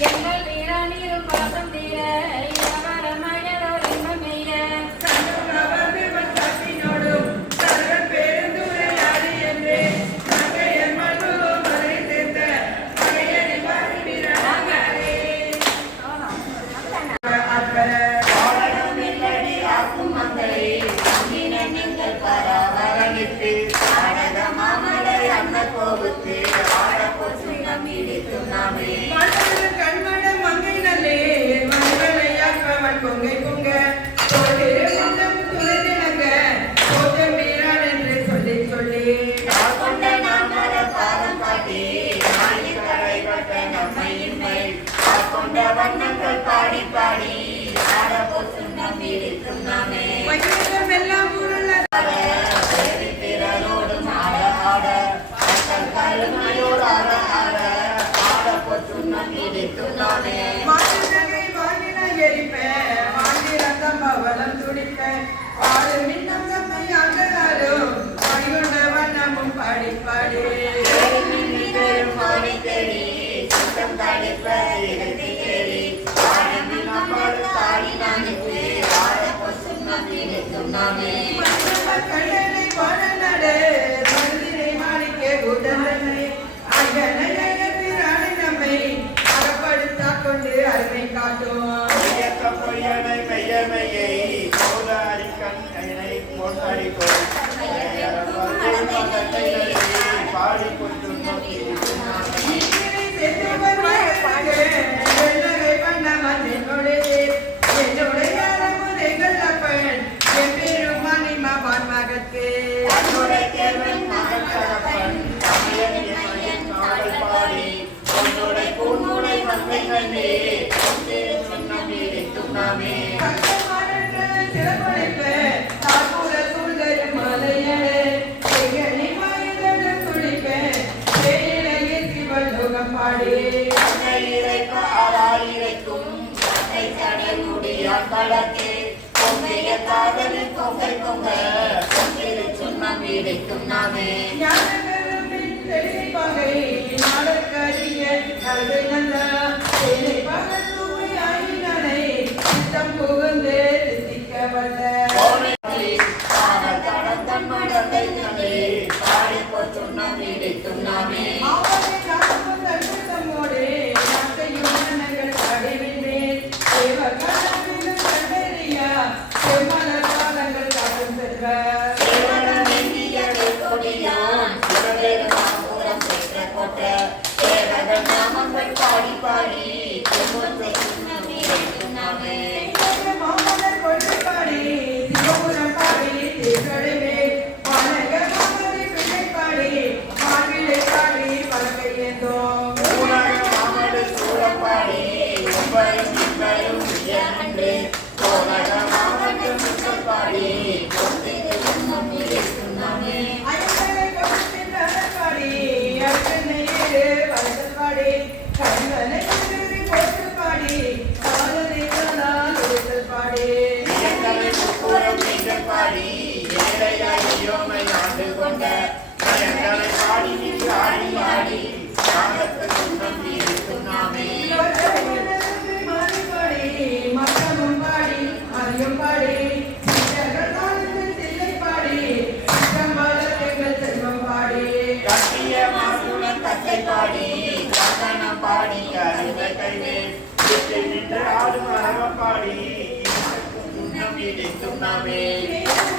எங்கள் வீராணியில் பாதம் தீர everybody. கண்ணனை பாடனடே மந்திரை மாணிக்க உதவனை அகனைய பிராணி நம்மை அறப்படுத்தா கொண்டு அருமை வளர்த்தே பொங்கைய காதலில் பொங்கல் பொங்க. பொங்கலில் சுண்ணம் இடைக்கும் நாமே. ஞானகரும் தெளிப்பாங்க நாடகரிய நல்ல நாமங்கள் பாடி பாடி tener Namini, Namini, Namini.